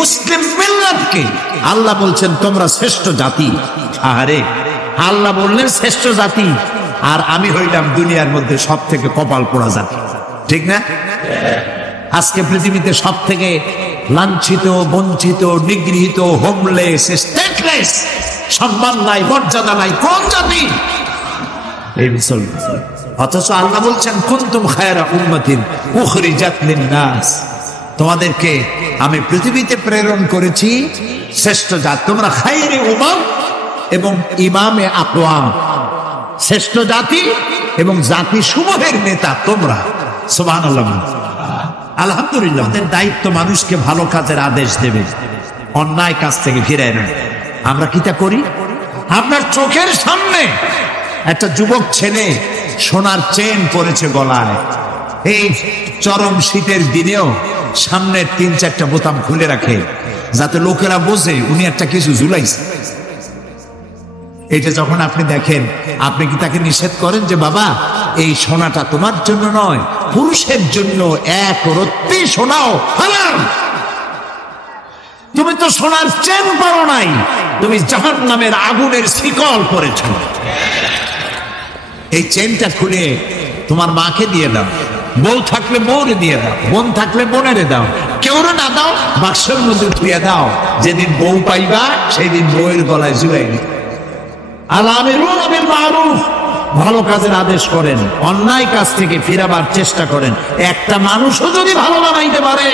মুসলিম মিল্লাতকে আল্লাহ বলছেন তোমরা শ্রেষ্ঠ জাতি। আরে আল্লাহ বললেন শ্রেষ্ঠ জাতি, আর আমি হইলাম দুনিয়ার মধ্যে সব থেকে কপাল পোড়া জাতি, ঠিক না? আজকে পৃথিবীতে সব থেকে লাঞ্ছিত, বঞ্চিত, নিগৃহীত, হোমলেস, স্টেটলেস, সম্মান নাই, মর্যাদা নাই কোন জাতি? এই মুসলমান। অথচ আল্লাহ বলছেন কুনতুম খায়রা উম্মাতিন উখরিজাত লিন-নাস, তোমাদেরকে আমি পৃথিবীতে প্রেরণ করেছি শ্রেষ্ঠ জাতি। তোমরা খায়রে উম্মাহ এবং ইমামে আকওয়াম, শ্রেষ্ঠ জাতি এবং জাতি সমূহের নেতা তোমরা। সুবহানাল্লাহ, আলহামদুলিল্লাহ। আমাদের দায়িত্ব মানুষকে ভালো কাজের আদেশ দেবে, অন্যায় কাজ থেকে ফিরায় না। আমরা কি তা করি? আপনার চোখের সামনে একটা যুবক ছেলে সোনার চেন পরেছে গলায়, এই চরম শীতের দিনেও সামনের 3-4টা বোতাম খুলে রাখে যাতে লোকেরা বোঝে উনি একটা কিছু ঝুলাইছে। এটা যখন আপনি দেখেন, আপনি কি তাকে নিষেধ করেন যে বাবা এই সোনাটা তোমার জন্য নয়, পুরুষের জন্য, এক রত্তি সোনাও হারাম, তুমি তো সোনার চেন পরো নাই, তুমি জাহান্নামের আগুনের শিকল পরেছ। এই চেনটা খুলে তোমার মাকে দিয়ে দাও, বউ থাকলে বউরে দিয়ে দাও, বোন থাকলে বোনেরে দাও, কেউরে না দাও বাক্সের মধ্যে ধুয়ে দাও, যেদিন বউ পাইবা সেই দিন বউয়ের গলায় ঝুলাই দিও। আল-আমিরুনা বিল মারুফ, ভালো কাজের আদেশ করেন, অন্যায় কাজ থেকে ফিরাবার চেষ্টা করেন। একটা মানুষও যদি ভালো বানাইতে পারে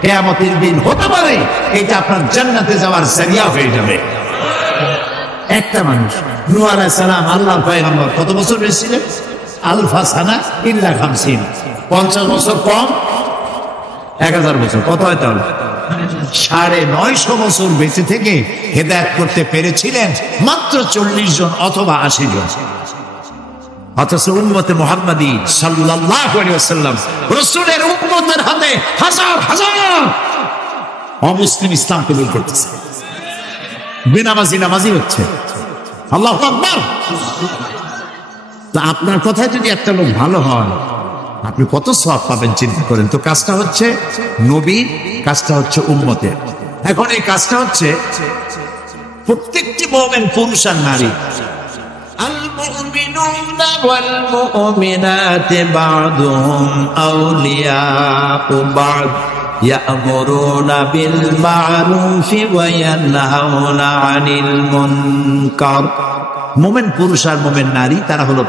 কিয়ামতের দিন হতে পারে এটা আপনার জান্নাতে যাওয়ার জারিয়া হয়ে যাবে। একটা মানুষ। নূহ আলাইহিস সালাম আল্লাহর পয়গম্বর কত বছর বেঁচেছিলেন? আলফা সানা ইল্লা 50, 50 বছর কম 1000 বছর। কত হয় তাহলে? 950 বছর বেঁচে থেকে হেদায়েত করতে পেরেছিলেন মাত্র 40 জন অথবা 80 জন। অথচ উম্মতে মুহাম্মাদী সাল্লাল্লাহু আলাইহি ওয়াসাল্লাম রাসূলের উম্মতের হাতে হাজার হাজার অমুসলিম ইসলাম কবুল করতেছে, বেনামাজি নামাজি হচ্ছে। আল্লাহু আকবার। তা আপনার কথায় যদি একটা লোক ভালো হয় আপনি কত সওয়াব পাবেন চিন্তা করেন তো। কাজটা হচ্ছে নবীর, কাজটা হচ্ছে উম্মতের। এখন এই কাজটা হচ্ছে প্রত্যেকটি মুমিন পুরুষ আর নারী। المؤمنون والمؤمنات بعضهم أولياء بعض يأمرون بالمعروف وينهون عن المنكر। মুমিন পুরুষ আর মুমিন নারী তারা হলো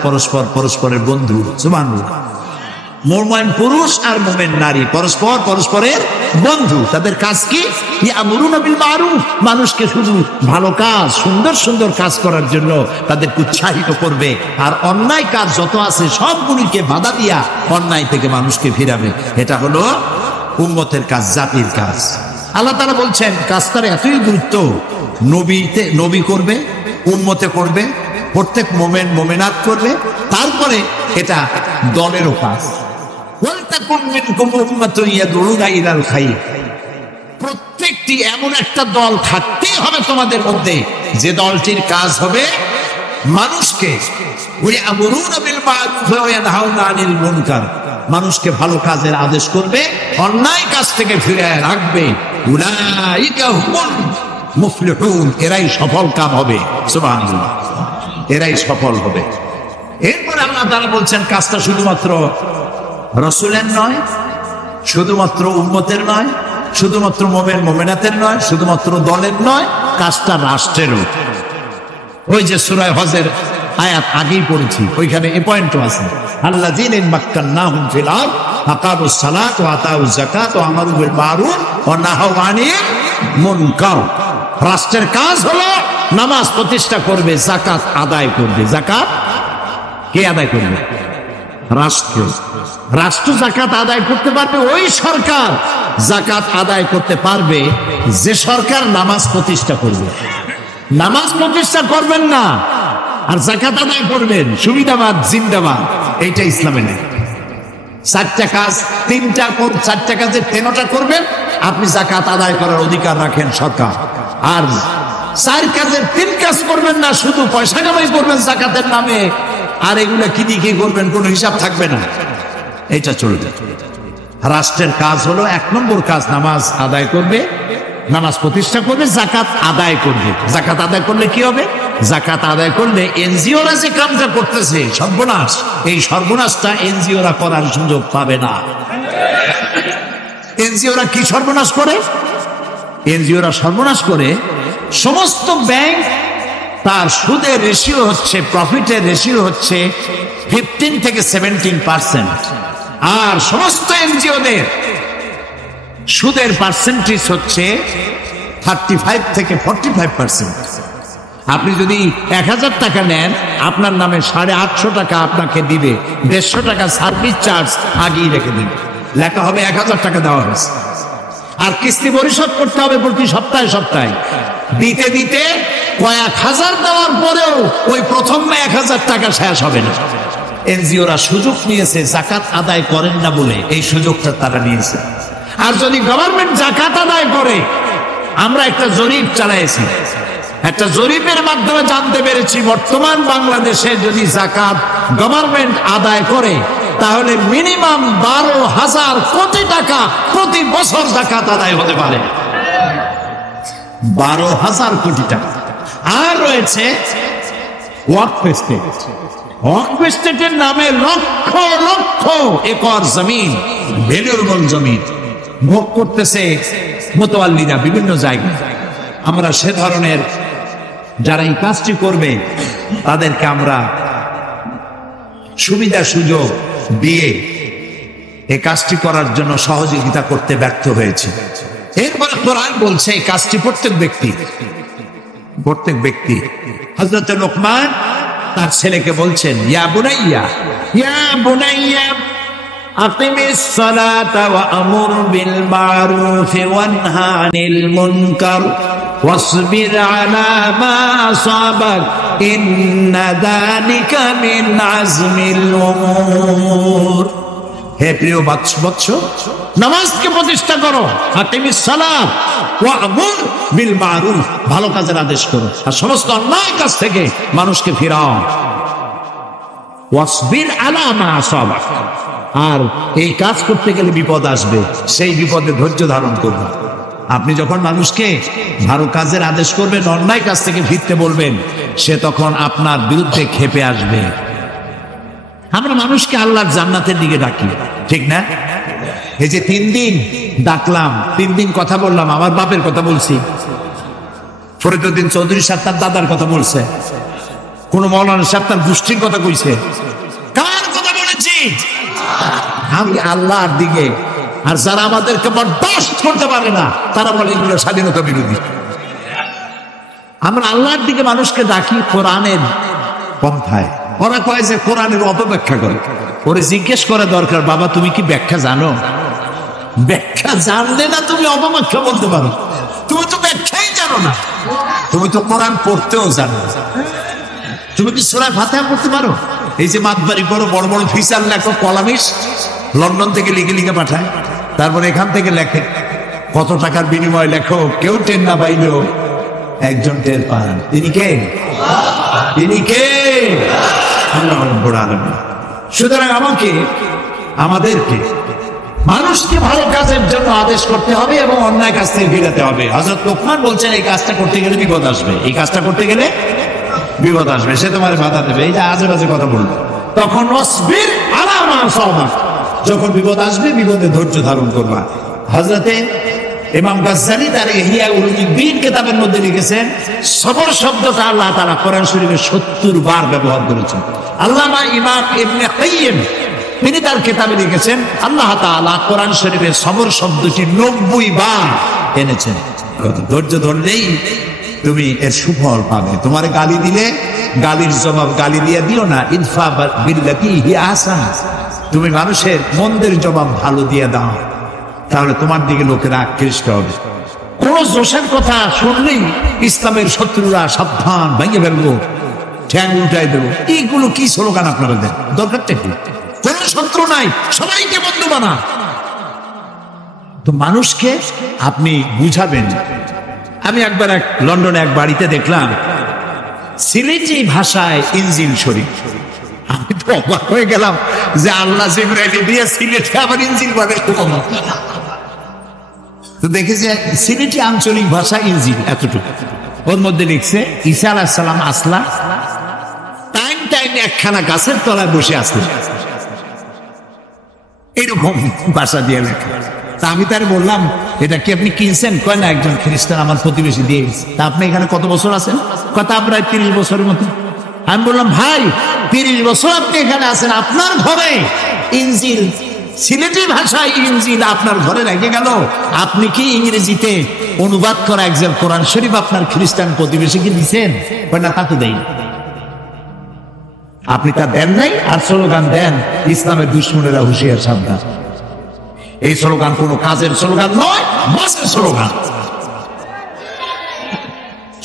পরস্পরের বন্ধু। সুবহানাল্লাহ। মুমিন পুরুষ আর মুমিন নারী পরস্পরের বন্ধু। তাদের কাজ কি? ইয়ামুরুনা বিল মারুফ, মানুষকে শুধু ভালো কাজ, সুন্দর সুন্দর কাজ করার জন্য তাদেরকে উৎসাহিত করবে, আর অন্যায় কাজ যত আছে সবগুলিকে বাধা দিয়া অন্যায় থেকে মানুষকে ফিরাবে। এটা হলো উম্মতের কাজ, জাতির কাজ। আল্লাহ তাআলা বলছেন কাজটার এতই গুরুত্ব, নবী করবে, উম্মতে করবে, প্রত্যেক মুমিন মুমিনাত করবে, তারপরে এটা দলেরও কাজ। প্রত্যেকটি এমন একটা দল থাকতেই হবে তোমাদের মধ্যে যে দলটির কাজ হবে মানুষকে মানুষকে ভালো কাজের আদেশ করবে, অন্যায় কাজ থেকে ফিরে রাখবে। উলাইকা হুমুল মুফলিহুন, এরাই সফল কাম হবে। সুবহানাল্লাহ, এরাই সফল হবে। এরপর আল্লাহ তাআলা বলছেন কাজটা শুধুমাত্র রাসূলের নয়, শুধুমাত্র উম্মতের নয়, শুধুমাত্র মুমিন মুমিনাতের নয়, শুধুমাত্র দলের নয়, কাজটা রাষ্ট্রেরও। ওই যে সূরা হজের আয়াত আগেই পড়েছি, ওইখানে এই পয়েন্টও আছে। আল্লাযীনা মাক্কান্নাহুম ফিল আরদ আকামুস সালাত ওয়া আতাউজ যাকাত ওয়া আমারু বিল মারুফ ওয়া নাহাউ আনিল মুনকার। রাষ্ট্রের কাজ হলো নামাজ প্রতিষ্ঠা করবে, যাকাত আদায় করবে। যাকাত কে আদায় করবে? রাষ্ট্র। রাষ্ট্র যাকাত আদায় করতে পারবে ওই সরকার যাকাত আদায় করতে পারবে যে সরকার নামাজ প্রতিষ্ঠা করবে। নামাজ প্রতিষ্ঠা করবেন না আর যাকাত আদায় করবেন, সুবিধাবাদ জিন্দাবাদ, এইটা ইসলামে নেই। 4টা কাজ, 4টা কাজের 3টা করবেন, আপনি যাকাত আদায় করার অধিকার রাখেন সরকার। আর 4 কাজের 3 কাজ করবেন না, শুধু পয়সা কামাই করবেন যাকাতের নামে, আর এগুলা কি দিয়ে কি করবেন কোনো হিসাব থাকবে না, এটা চলবে। রাষ্ট্রের কাজ হলো 1 নম্বর কাজ নামাজ আদায় করবে, নামাজ প্রতিষ্ঠা করবে, জাকাত আদায় করবে। জাকাত আদায় করলে কি হবে? জাকাত আদায় করলে এনজিওরা যে কামটা করতেছে সর্বনাশ, এই সর্বনাশটা এনজিওরা করার সুযোগ পাবে না। এনজিওরা কি সর্বনাশ করে? এনজিওরা সর্বনাশ করে সমস্ত ব্যাংক তার সুদের রেশিও হচ্ছে, প্রফিটের রেশিও হচ্ছে 15 থেকে 17%, আর সমস্ত এনজিওদের সুদের পার্সেন্টেজ হচ্ছে 35 থেকে 45%। আপনি যদি 1000 টাকা নেন, আপনার নামে 850 টাকা আপনাকে দিবে, 150 টাকা সার্ভিস চার্জ আগেই রেখে দিবে, লেখা হবে 1000 টাকা দেওয়া হয়েছে। আর কিস্তি পরিশোধ করতে হবে প্রতি সপ্তাহে সপ্তাহে। দিতে দিতে কয়েক হাজার দেওয়ার পরেও ওই প্রথম 1000 টাকা শেষ হবে না। এনজিওরা সুযোগ নিয়েছে, জাকাত আদায় করেন না বলে এই সুযোগটা তারা নিয়েছে। আর যদি গভর্নমেন্ট জাকাত আদায় করে, আমরা একটা জরিপ চালাইছি, একটা জরিপের মাধ্যমে জানতে পেরেছি বর্তমান বাংলাদেশে যদি জাকাত গভর্নমেন্ট আদায় করে তাহলে মিনিমাম 12,000 কোটি টাকা প্রতি বছর জাকাত আদায় হতে পারে। 12,000 কোটি টাকা। আর রয়েছে ওয়াকফ এস্টেট। ওয়াকফ এস্টেটের নামে লক্ষ লক্ষ একর জমিন, ভ্যালুয়েবল জমিন ভোগ করতেছে মোতাওয়াল্লিরা বিভিন্ন জায়গায়। আমরা সে ধরনের যারা এই কাজটি করবে তাদেরকে আমরা সুবিধা সুযোগ দিয়ে এই কাজটি করার জন্য সহযোগিতা করতে ব্যর্থ হয়েছে। এরপরে কোরআন বলছে এই কাজটি প্রত্যেক ব্যক্তি। হযরত লোকমান তার ছেলেকে বলছেন, ইয়া বুনাইয়া আকিমিস সালাতা ওয়া আমুর বিল মারুফ ওয়ানহা আনিল মুনকার ওয়াসবির আলা মা আসাবাক ইন্না যালিকা মিন আজমিল উমুর। হে প্রিয় বৎস, নামাজকে প্রতিষ্ঠা করো, আকিমিস সালাত ওয়া আমুর বিল মারুফ, ভালো কাজের আদেশ করো, আর সমস্ত অন্যায় কাজ থেকে মানুষকে ফিরাও। ওয়াসবির আলা মা আসাবাক, আর এই কাজ করতে গেলে বিপদ আসবে, সেই বিপদে ধৈর্য ধারণ করবে। আপনি যখন মানুষকে ভালো কাজের আদেশ করবেন, অন্যায় কাজ থেকে ফিরতে বলবেন, সে তখন আপনার বিরুদ্ধে ক্ষেপে আসবে। আমরা মানুষকে আল্লাহর জান্নাতের দিকে ডাকি, ঠিক না? এই যে 3 দিন ডাকলাম, 3 দিন কথা বললাম, আমার বাপের কথা বলছি, ফরিদউদ্দিন চৌধুরী সাহেব তার দাদার কথা বলছে, কোন মৌলানা সাহেব তার গোষ্ঠীর কথা কইছে। কার কথা বলেছি? আমি আল্লাহর দিকে। আর যারা আমাদেরকে বরদাস্ত করতে পারে না তারা বলে এগুলো স্বাধীনতা বিরোধী। আমরা আল্লাহর দিকে মানুষকে ডাকি কোরআনের পন্থায়। ওরা কয় যে কোরআনের অপব্যাখ্যা করে। ওরে জিজ্ঞেস করা দরকার, বাবা তুমি কি ব্যাখ্যা জানো? ব্যাখ্যা জানলে না তুমি অপব্যাখ্যা বলতে পারো। তুমি তো ব্যাখ্যাই জানো না, তুমি তো কোরআন পড়তেও জানো। তুমি কি সূরা ফাতিহা পড়তে পারো? এই যে মাতবাড়ি বড় বড় ফিচার লেখক কলামিস্ট লন্ডন থেকে লিখে পাঠায়, তারপর এখান থেকে লেখে, কত টাকার বিনিময় লেখো, কেউ টের না পাইলেও একজন টের পান। তিনি কে? আল্লাহ রাব্বুল আলামিন। সুতরাং আমাদেরকে মানুষকে ভালো কাজের জন্য আদেশ করতে হবে এবং অন্যায় কাজ থেকে ফিরাতে হবে। হযরত লোকমান বলছেন এই কাজটা করতে গেলে বিপদ আসবে, এই কাজটা করতে গেলে বিপদ আসবে, সে তোমার বাধা দেবে, এই যে আজে বাজে কথা বলবে। তখন ওয়াসবির আলা মা আসাবাক, যখন বিপদ আসবে বিপদে ধৈর্য ধারণ করবা। হযরতে ইমাম গাজ্জালি তার ইহয়া উলুমুদ্দিন কিতাবের মধ্যে লিখেছেন, সবর শব্দটা আল্লাহ তাআলা কোরআন শরীফে 70 বার ব্যবহার করেছেন। আল্লামা ইমাম ইবনে কাইয়্যিম তিনি তার কিতাবে লিখেছেন, আল্লাহ তাআলা কোরআন শরীফে সবর শব্দটি 90 বার এনেছেন। ধৈর্য ধরলেই তুমি এর সুফল পাবে। তোমার গালি দিলে গালির জবাব গালি দিয়ে দিও না, ইদফা বিল্লাতি হিয়া আহসান। তুমি মানুষের মন্দের জবাব ভালো দিয়ে দাও, তাহলে তোমার দিকে লোকেরা আকৃষ্ট হবে। কোন জোশের কথা শুনলেই ইসলামের শত্রুরা সাবধান, ভেঙে ফেলবো, ঠ্যাং উল্টাই দেবো, এইগুলো কি স্লোগান আপনারা দেন? দরকারটা কি? কোন শত্রু নাই, সবাইকে বন্ধু বানা। তো মানুষকে আপনি বুঝাবেন। আমি একবার লন্ডনে এক বাড়িতে দেখলাম সিলেটি ভাষায় ইনজিল শরীফ। আমি তো অবাক হয়ে গেলাম যে আল্লাহ জিবরাইল দিয়ে সিলেটে আবার ইনজিল বানাই। তো দেখেছি সিলেটি আঞ্চলিক ভাষা ইনজিল এতটুকু, ওর মধ্যে লিখছে ঈসা আলাইহিস সালাম আসলা টাইম টাইম একখানা গাছের তলায় বসে আসলেন, এরকম ভাষা দিয়ে লেখা। তা আমি তার বললাম এটা কি আপনি কিনছেন? কয় না, একজন খ্রিস্টান আমার প্রতিবেশী দিয়ে গেছে। তা আপনি এখানে কত বছর আছেন? কথা প্রায় 30 বছরের মতো। আমি বললাম ভাই 30 বছর আপনি এখানে আছেন, আপনার ঘরে ইনজিল সিলেটি ভাষায় ইনজিল আপনার ঘরে রেখে গেল, আপনি কি ইংরেজিতে অনুবাদ করা একজন কোরআন শরীফ আপনার খ্রিস্টান প্রতিবেশীকে দিচ্ছেন? না, তা তো দেই। আপনি তা দেন নাই আর স্লোগান দেন ইসলামের দুশ্মনেরা হুঁশিয়ার সাবধান। এই স্লোগান কোনো কাজের স্লোগান নয়, মাসের স্লোগান।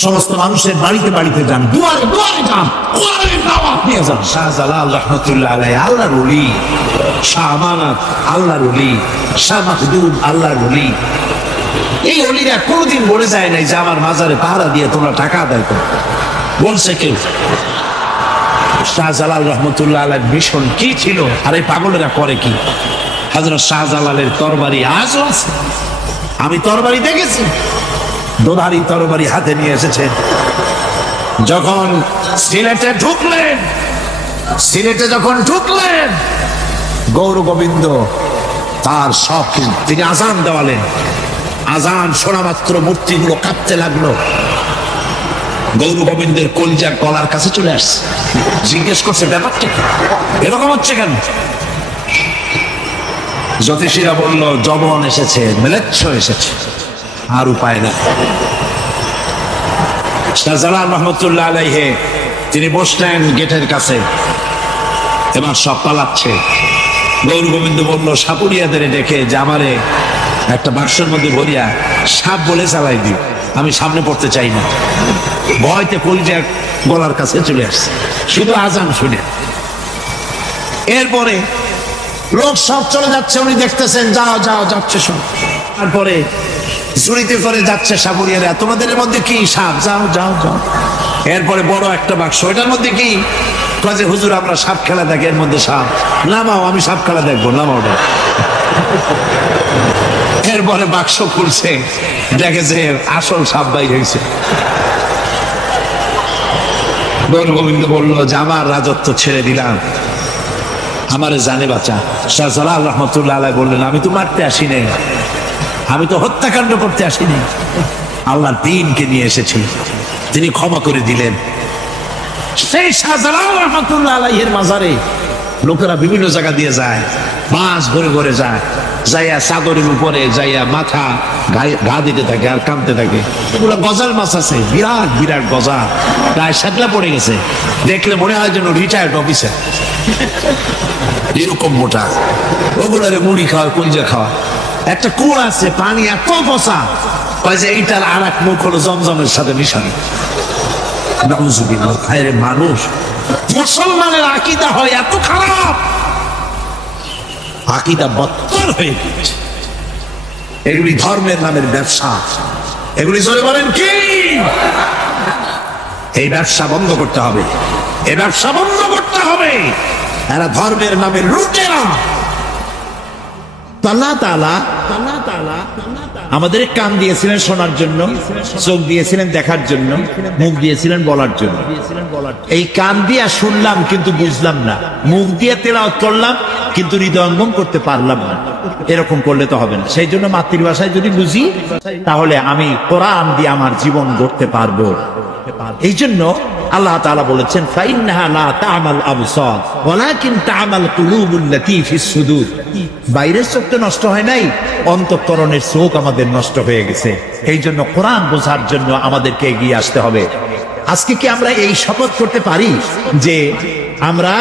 সমস্ত মানুষের বাড়িতে বাড়িতে যান, দুয়ারে দুয়ারে যান, কোরআনের দাওয়াত নিয়ে যান। শাহজালাল রাহমাতুল্লাহ আলাইহি আল্লাহর ওলি, শাহ আমানত আল্লাহর ওলি, শাহ মাহদুদ আল্লাহর ওলি। এই ওলিরা কোনদিন বলে যায় নাই যে আমার মাজারে পাহারা দিয়ে তোমরা টাকা আদায় করো, বলছে কেউ? শাহজালাল রহমতুল্লাহ আলাইহির মিশন কি ছিল আর এই পাগলেরা করে কি? হযরত শাহজালালের তরবারি আজও আছে, আমি তরবারি দেখেছি, দোধারি তরবারি হাতে নিয়ে এসেছে। যখন সিলেটে ঢুকলেন গৌর গোবিন্দ তার সব তিনি আজান দেওয়ালেন। আজান শোনা মাত্র মূর্তিগুলো কাঁপতে লাগলো। গৌর গোবিন্দের কলিজা গলার কাছে চলে আসছে, জিজ্ঞেস করছে ব্যাপারটা কি, এরকম হচ্ছে কেন? জ্যোতিষীরা বলল জবন এসেছে, মেলেচ্ছ এসেছে, আর উপায় না। শাহজালাল রহমতুল্লাহ আলাইহি তিনি বসলেন গেটের কাছে, এবার সব পালাচ্ছে। গৌর গোবিন্দ বলল সাপুরিয়াদের ডেকে যে আমারে একটা বাক্সের মধ্যে ভরিয়া সাপ বলে চালাই দিই, আমি সামনে পড়তে চাই না। ভয়তে কলিজা গলার কাছে চলে আসছে শুধু আজান শুনে। এরপরে লোক সব চলে যাচ্ছে, উনি দেখতেছেন যাও যাও যাচ্ছে সব। তারপরে ঝুড়িতে করে যাচ্ছে সাপুরিয়ারা, তোমাদের মধ্যে কি সাপ? যাও যাও যাও। এরপরে বড় একটা বাক্স, ওইটার মধ্যে কি? কাজে হুজুর আমরা সাপ খেলা দেখি, এর মধ্যে সাপ। নামাও, আমি সাপ খেলা দেখবো, নামাও। এরপরে বাক্স খুলছে, দেখে যে আসল সাপ বাইর হয়েছে। গৌর গোবিন্দ বলল যে আমার রাজত্ব ছেড়ে দিলাম, আমারে জানে বাঁচা। শাহজালাল রহমতুল্লাহ আলাইহি বললেন আমি তো মারতে আসি নাই, আমি তো হত্যাকাণ্ড করতে আসিনি, আল্লাহর দ্বীনকে নিয়ে এসেছি। তিনি ক্ষমা করে দিলেন। সেই শাহজালাল রহমতুল্লাহ আলাইহির মাজারে লোকেরা বিভিন্ন জায়গা দিয়ে যায়, মাছ ঘুরে ঘুরে যায়, যাইয়া চাদরের উপরে যাইয়া মাথা ঘা দিতে থাকে আর কাঁদতে থাকে। এগুলো গজাল মাছ আছে, বিরাট বিরাট গজাল, গায়ে শাকলা পড়ে গেছে, দেখলে মনে হয় যেন রিটায়ার্ড অফিসার, এরকম মোটা। ওগুলোরে মুড়ি খাওয়া, কুঞ্জা খাওয়া। একটা কুয়া আছে, পানি এত পচা, যে এইটার আর এক মুখ হলো জমজমের সাথে মিশানো। মানুষ মুসলমানের আকীদা হয় এত খারাপ, আকীদা বত্তর হয়ে গেছে। এগুলি ধর্মের নামের ব্যবসা, এগুলি জোরে বলেন কি? এই ব্যবসা বন্ধ করতে হবে, এই ব্যবসা বন্ধ করতে হবে। এরা ধর্মের নামের লুটেরা। আল্লাহ তাআলা আমাদের কান দিয়েছিলেন শোনার জন্য, চোখ দিয়েছিলেন দেখার জন্য, মুখ দিয়েছিলেন বলার জন্য। এই কান দিয়ে শুনলাম কিন্তু বুঝলাম না, মুখ দিয়ে তেলাওয়াত করলাম কিন্তু হৃদয়ঙ্গম করতে পারলাম না। এরকম করলে তো হবে না। সেই জন্য মাতৃভাষায় যদি বুঝি তাহলে আমি কোরআন দিয়ে আমার জীবন গড়তে পারবো। এই জন্য আল্লাহ তাআলা বলেছেন ফাইন্নাহা লা তা'মাল আবসার ওয়ালাকিন তা'মাল কুলুবুল্লাতী ফিস সুদূর। বাইরের চোখ তো নষ্ট হয় নাই, অন্তঃকরণের চোখ আমাদের নষ্ট হয়ে গেছে। এই জন্য কোরআন বোঝার জন্য আমাদেরকে এগিয়ে আসতে হবে। আজকে কি আমরা এই শপথ করতে পারি যে আমরা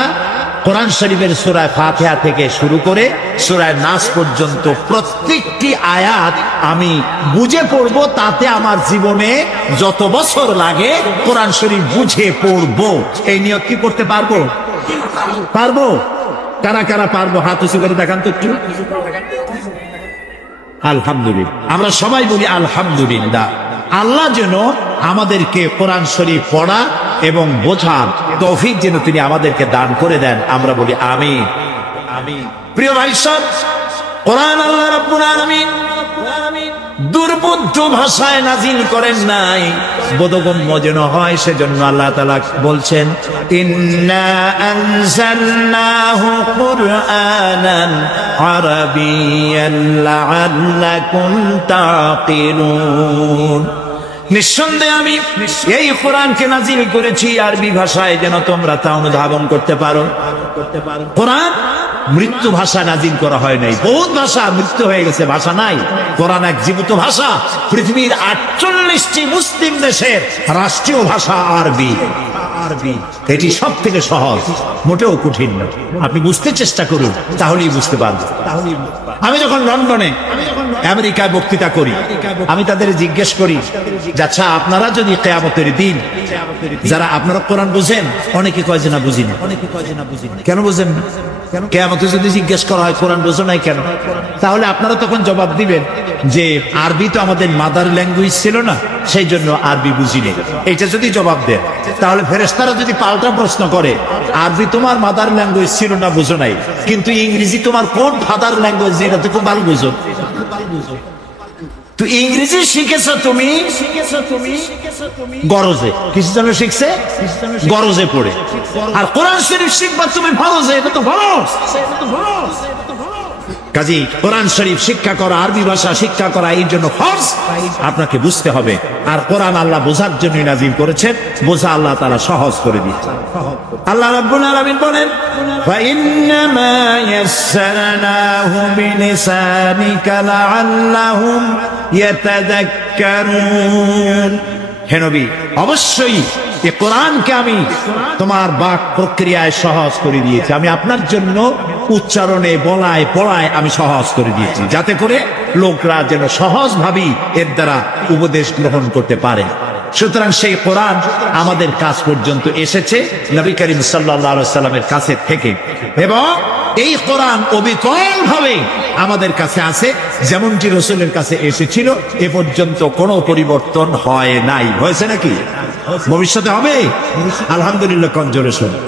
কোরআন শরীফের সূরা ফাতিহা থেকে শুরু করে সূরা নাস পর্যন্ত প্রত্যেকটি আয়াত আমি বুঝে পড়বো, তাতে আমার জীবনে যত বছর লাগে কোরআন শরীফ বুঝে পড়বো। এই নিয়ত কি করতে পারবো? পারবো? কারা কারা পারবো হাত উঁচু করে দেখান তো একটু। আলহামদুলিল্লাহ, আমরা সবাই বলি আলহামদুলিল্লাহ। আল্লাহ যেন আমাদেরকে কোরআন শরীফ পড়া এবং বোঝার তৌফিক যেন তিনি আমাদেরকে দান করে দেন। আমরা বলি আমিন। প্রিয় ভাই সব, কোরআন আল্লাহ রাব্বুল আলামিন দুর্বোধ্য ভাষায় নাজিল করেন নাই, বোধগম্য যেন হয় সেজন্য আল্লাহ তাআলা বলছেন ইন্না আনজালনাহু কুরআনান আরাবিয়্যান লাআল্লাকুম তাকিলুন। নিঃসন্দেহে আমি এই কোরআনকে নাজিল করেছি আরবি ভাষায় যেন তোমরা তা অনুধাবন করতে পারো। কোরআন মৃত্যু ভাষা নাজিল করা হয় নাই। বহুত ভাষা মৃত্যু হয়ে গেছে, ভাষা নাই। কোরআন এক জীবিত ভাষা। পৃথিবীর 48টি মুসলিম দেশের রাষ্ট্রীয় ভাষা আরবি। এটি সব থেকে সহজ, মোটেও কঠিন না। আপনি বুঝতে চেষ্টা করুন, তাহলেই বুঝতে পারবেন। আমি যখন লন্ডনে আমেরিকায় বক্তৃতা করি, আমি তাদের জিজ্ঞেস করি, আচ্ছা আপনারা যদি কিয়ামতের দিন, যারা আপনারা কোরআন বুঝেন, অনেকে কয় যে না বুঝি না। কেন বুঝেন না? কিয়ামতে যদি জিজ্ঞেস করা হয় কোরআন বুঝো নাই কেন, তাহলে আপনারা তখন জবাব দিবেন যে আরবি তো আমাদের মাদার ল্যাঙ্গুয়েজ ছিল না, সেই জন্য আরবি বুঝি নেই। এটা যদি জবাব দেন, তাহলে ফেরেশতারা যদি পাল্টা প্রশ্ন করে আরবি তোমার মাদার ল্যাঙ্গুয়েজ ছিল না, বুঝো নাই, কিন্তু ইংরেজি তোমার কোন ফাদার ল্যাঙ্গুয়েজ, এটা তো খুব ভালো বুঝো। তো ইংরেজি শিখেছো তুমি গরজে, কিছু জন শিখছে গরজে পড়ে, আর কোরআন শরীফ শিখবা তুমি ফরজে, এটা তো ফরজ। কাজী কোরআন শরীফ শিক্ষা করা, আরবি ভাষা শিক্ষা করা এই জন্য ফরজ, আপনাকে বুঝতে হবে। আর কোরআন আল্লাহ বোঝার জন্য নাজিল করেছেন, বোঝা আল্লাহ তাআলা সহজ করে দিয়েছেন। আল্লাহ রাব্বুল আলামিন বলেন ফাইন্নামা ইয়াসসারনাহু বিলিসানিকা লাআল্লাহুম ইয়াতাযাক্কারুন। হে নবী, অবশ্যই এই কোরআনকে আমি তোমার বাক প্রক্রিয়ায় সহজ করে দিয়েছি। আমি আপনার জন্য উচ্চারণে, বলায়, পড়ায় আমি সহজ করে দিয়েছি, যাতে করে লোকরা যেন সহজভাবেই এর দ্বারা উপদেশ গ্রহণ করতে পারে। সুতরাং সেই কোরআন আমাদের কাছ পর্যন্ত এসেছে নবী করিম সাল্লাল্লাহু আলাইহি ওয়াসাল্লামের কাছে থেকে, এবং এই কোরআন অবিকল ভাবে আমাদের কাছে আছে, যেমনটি রাসূলের কাছে এসেছিল। এ পর্যন্ত কোনো পরিবর্তন হয় নাই। হয়েছে নাকি? ভবিষ্যতে হবে? আলহামদুলিল্লাহ। কোন জোরে শুনুন।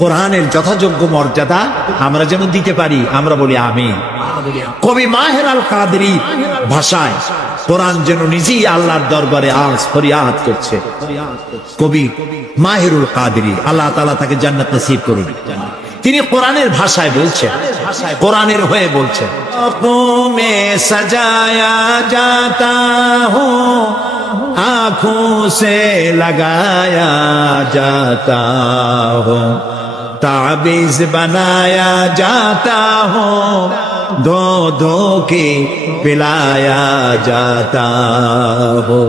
কোরআনের যথাযোগ্য মর্যাদা আমরা যেন দিতে পারি, আমরা বলি আমিন। কবি মাহের আল কাদরি ভাষায় কোরআন যেন নিজেই আল্লাহর দরবারে আজ ফরিয়াদ করছে। কবি মাহেরুল কাদরি, আল্লাহ তাআলা তাকে জান্নাত নসিব করুন, তিনি কোরআনের ভাষায় বলছেন, কোরআনের হয়ে বলছেন আঁখোं में सजाया जाता हूँ, आँखों से लगाया जाता हूँ, ताबीज बनाया जाता हूँ, धो धो के पिलाया जाता हूँ।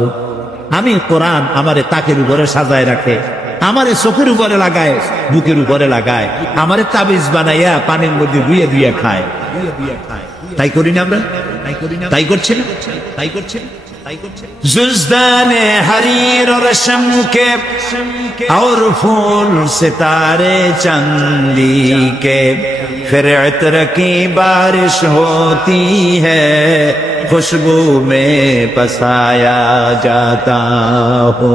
আমি কোরআন আমারে তাকের উপরে সাজায় রাখে, আমারে চোখের উপরে লাগায়, বুকের উপরে লাগায়, আমারে তাবিজ বানাইয়া পানির মধ্যে ধুয়ে ধুয়ে খায়। তাই করি না আমরা? তাই করছি না? जुज़दाने हरीर और रेशम के और फूल सितारे चांदी के, फिर इत्र की बारिश होती है, खुशबू में पसाया जाता हो।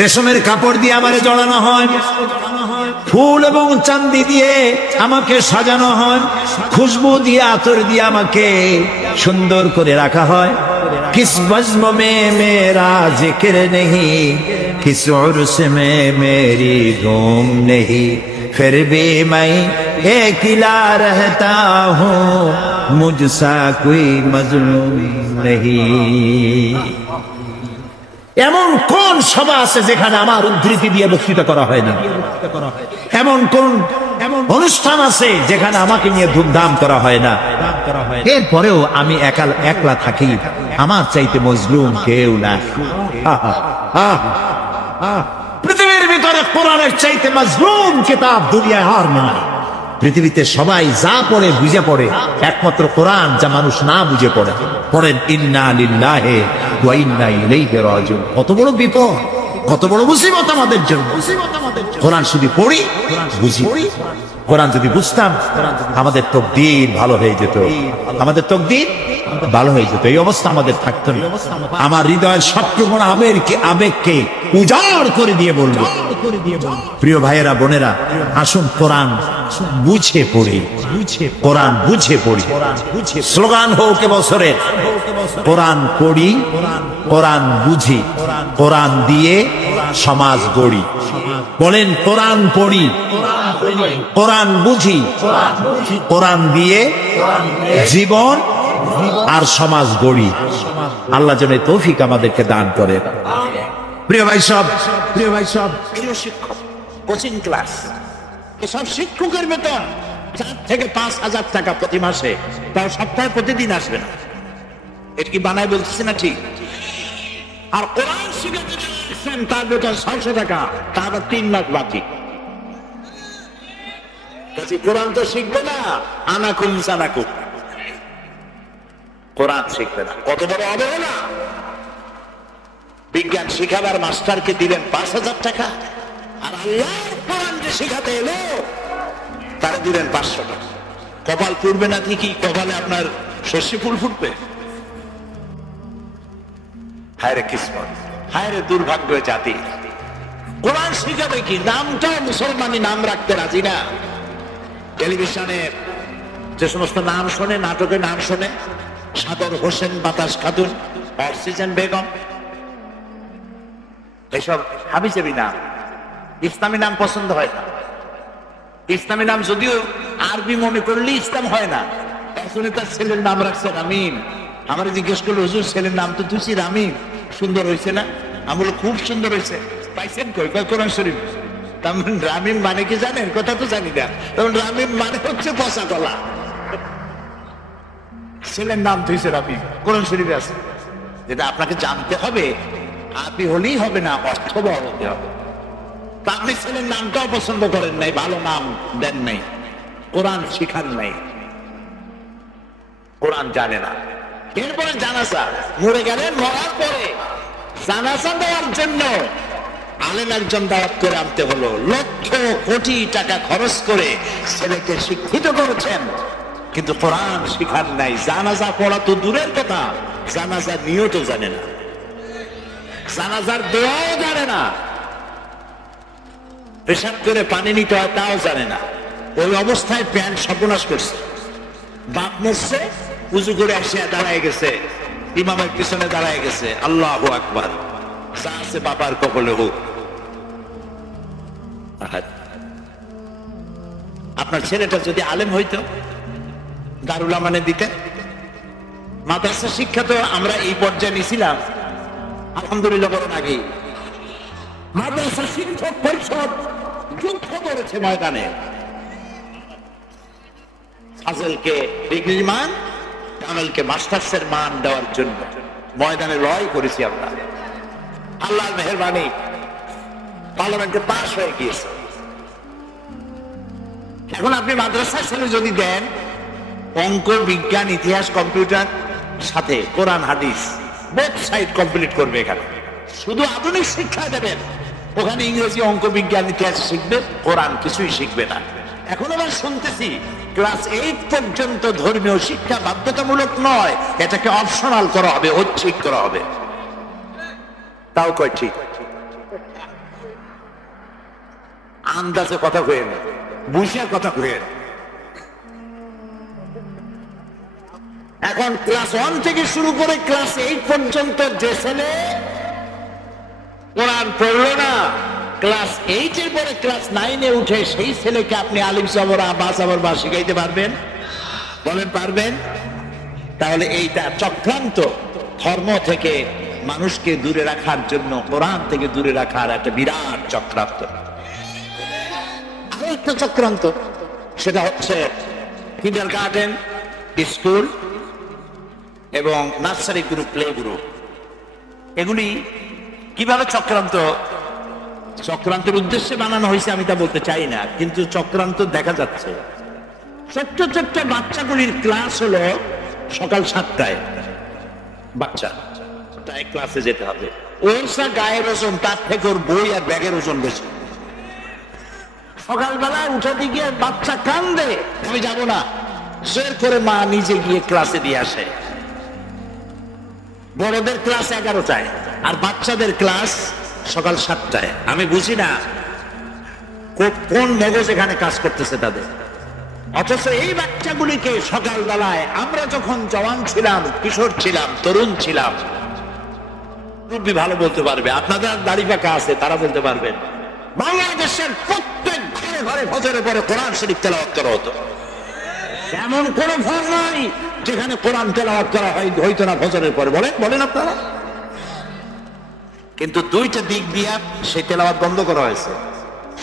রেশমের কাপড় দিয়ে আমারে জড়ানো হয়, ফুল এবং চাঁদি দিয়ে আমাকে সাজানো হয়, খুশবু দিয়ে, আতর দিয়ে আমাকে সুন্দর করে রাখা হয়। किस बज़्म में मेरा जिक्र नहीं, किस उर्स में मेरी धूम नहीं, फिर भी मैं अकेला रहता हूँ, मुझसा कोई मजलूम नहीं। এমন কোন সভা আছে যেখানে আমার উদ্ধৃতি দিয়ে বক্তৃতা করা হয় না? এমন কোন অনুষ্ঠান আছে যেখানে আমাকে নিয়ে ধুমধাম করা হয় না? এরপরেও আমি একলা থাকি, আমার চাইতে মজলুম কেউ না। পৃথিবীর ভিতরে কোরআনের চাইতে মজলুম কিতাব দুনিয়ায় আর নাই। পৃথিবীতে সবাই যা পড়ে বুঝে পড়ে, একমাত্র কোরআন যা মানুষ না বুঝে পড়ে। পড়েন ইন্না লিল্লাহি ওয়া ইন্না ইলাইহি রাজিউন। কত বড় বিপদ, কত বড় মুসিবত আমাদের জন্য। কোরআন শুধু পড়ি, বুঝি। কোরআন যদি বুঝতাম, আমাদের তকদির ভালো হয়ে যেত, আমাদের তকদির ভালো হয়ে যেত। এই অবস্থা আমাদের থাকতো না। আমার হৃদয়ের সবটুকু আবেগকে উজাড় করে দিয়ে বলবো, প্রিয় ভাইয়েরা বোনেরা, আসুন কোরআন বুঝে পড়ি, কোরআন বুঝে পড়ি। স্লোগান হোক এবছরের, কোরআন পড়ি, কোরআন বুঝি, কোরআন দিয়ে সমাজ গড়ি। বলেন কোরআন পড়ি, কোরআন বুঝি, কোরআন দিয়ে জীবন আর সমাজ গড়ি। আল্লাহ যেন তৌফিক আমাদেরকে দান করে। প্রিয় ভাই সব, প্রিয় শিক্ষক, কোচিং ক্লাস, এসব শিক্ষকের বেতন 4 থেকে 5,000 টাকা প্রতি মাসে, তাও সপ্তাহে প্রতিদিন আসবে না। এটা কি বানায় বলতেছি না? ঠিক। আর কোরআন শিখাতে যাচ্ছেন, তার বেতন 600 টাকা, তার 3 লাখ বাকি। কোরআন তো শিখবে না, আনাকুম সানাকুম, কোরআন শিখবে না। কত বড় অবহেলা! বিজ্ঞান শিখাবার মাস্টারকে দিলেন 5,000 টাকা, আর আল্লাহ কোরআন যে শিখাতে এলো তারা দিলেন 500 টাকা। কপাল ফুটবে না ঠিকই, কপালে আপনার শস্য ফুল ফুটবে। হায়রে কিসমত, হায়রে দুর্ভাগ্য জাতি। কোরআন শিখাবে কি? নামটা মুসলমানি নাম রাখতে রাজি না। টেলিভিশনে যে সমস্ত নাম শোনে, নাটকে নাম শোনে, সাদর হোসেন, বাতাস খাতুন, অক্সিজেন বেগম, এসব হাবিজাবি নাম, ইসলামী নাম পছন্দ হয় না। ইসলামী নাম যদিও আরবি মনে করলে ইসলাম হয় না। একজনে তার ছেলের নাম রাখছে রামিন। আমার জিজ্ঞেস করলো, হুজুর ছেলের নাম তো তুই রামিন, সুন্দর হয়েছে না? আমি বললো খুব সুন্দর হয়েছে। পাইছেন কই? কোরআন শরীফ। তেমন রামিন মানে কি জানেন? কথা তো জানি না। তেমন রামিন মানে হচ্ছে পচা কলা। ছেলের নাম তুইছে রামিন, কোরআন শরীফে আছে। যেটা আপনাকে জানতে হবে, আরবি হলেই হবে না, অর্থবহ হতে হবে। তা আপনি ছেলের নামটাও পছন্দ করেন নাই, ভালো নাম দেন নাই, কোরআন শিখান নাই, কোরআন জানে না। এরপরে জানাজা, মরে গেলেন, মরার পরে জানাজা দেওয়ার জন্য আলেম একজন দাওয়াত করে আনতে হলো। লক্ষ কোটি টাকা খরচ করে ছেলেকে শিক্ষিত করেছেন, কিন্তু কোরআন শিখান নাই। জানাজা পড়া তো দূরের কথা, জানাজা নিয়তও জানে না, জানাজার দোয়াও জানে না, পেশাব করে পানি নিতে হয় তাও জানে না। ওই অবস্থায় প্যান্ট সর্বনাশ করছে। বাপ মরছে, উজু করে আসিয়া দাঁড়ায় গেছে, ইমামের পিছনে দাঁড়ায় গেছে, আল্লাহু আকবার, যা আছে বাবার কপালে হোক। আপনার ছেলেটা যদি আলেম হইতো, দারুল আমানে দিতে, মাদ্রাসা শিক্ষা তো আমরা এই পর্যায়ে নিছিলাম আলহামদুলিল্লাহ বড় আগে। মাদ্রাসা শিক্ষক পরিষদ যুদ্ধ করেছে ময়দানে, ফাজলকে ডিগ্রির মান, কামেলকে মাস্টার্সের মান দেওয়ার জন্য ময়দানে লড়াই করেছি আমরা। আল্লাহর মেহেরবানি পার্লামেন্টে পাশ হয়ে গিয়েছে। এখন আপনি মাদ্রাসার ছেলে যদি দেন, অঙ্ক, বিজ্ঞান, ইতিহাস, কম্পিউটার, সাথে কোরআন হাদিস বোথ সাইড কমপ্লিট করবে। এখানে শুধু আধুনিক শিক্ষা দেবেন, ওখানে ইংরেজি, অঙ্ক, বিজ্ঞান, ইতিহাস শিখবে, কোরআন কিছুই শিখবে না। এখন আবার শুনতেছি ক্লাস 8 পর্যন্ত ধর্মীয় শিক্ষা বাধ্যতামূলক নয়, এটাকে অপশনাল করা হবে, ঐচ্ছিক করা হবে। তাও কয় ঠিক, আন্দাজে কথা কয়ে না, বুঝিয়া কথা কয়ে না। এখন ক্লাস 1 থেকে শুরু করে ক্লাস 8 পর্যন্ত যে ছেলে কোরআন পড়লো না, ক্লাস 8 এর পরে ক্লাস 9 এ উঠে সেই ছেলেকে আপনি আলিফ জবর বা জবর বা শিখাইতে পারবেন? বলেন পারবেন? তাহলে এইটা চক্রান্ত, ধর্ম থেকে মানুষকে দূরে রাখার জন্য, কোরআন থেকে দূরে রাখার একটা বিরাট চক্রান্ত। আরো একটা চক্রান্ত, সেটা হচ্ছে কিন্ডারগার্টেন, স্কুল এবং নার্সারি গ্রুপ, প্লে গ্রুপ। এগুলি কিভাবে চক্রান্ত, চক্রান্তের উদ্দেশ্যে বানানো হয়েছে আমি তা বলতে চাই না, কিন্তু চক্রান্ত দেখা যাচ্ছে। ছোট্ট ছোট্ট বাচ্চাগুলির ক্লাস হলো সকাল 7টায়, বাচ্চা ক্লাসে যেতে হবে। ওর গায়ের ওজন তার থেকে ওর বই আর ব্যাগের ওজন বেশি। সকালবেলায় উঠে গিয়ে বাচ্চা কান্দে, আমি যাবো না, জোর করে মা নিজে গিয়ে ক্লাসে দিয়ে আসে। বড়দের ক্লাস 11টায় আর বাচ্চাদের ক্লাস সকাল 7টায়। আমি বুঝি না কোন মগজ এখানে কাজ করতেছে তাদের। অথচ এই বাচ্চাগুলিকে সকালবেলায় আমরা যখন জওয়ান ছিলাম, কিশোর ছিলাম, তরুণ ছিলাম, মুরব্বি ভালো বলতে পারবে, আপনাদের দাড়ি পাকা আছে তারা বলতে পারবেন, বাংলাদেশের প্রত্যেক ঘরে ঘরে ফজরের পরে কোরআন শরীফ তেলাওয়াত করা হতো। এমন কোন ফজ নাই যেখানে কোরআন তেলাওয়াত করা হইতো না ফজরের পরে, বলেন আপনারা। কিন্তু দুইটা দিক দিয়া সেই তেলাওয়াত বন্ধ করা হয়েছে।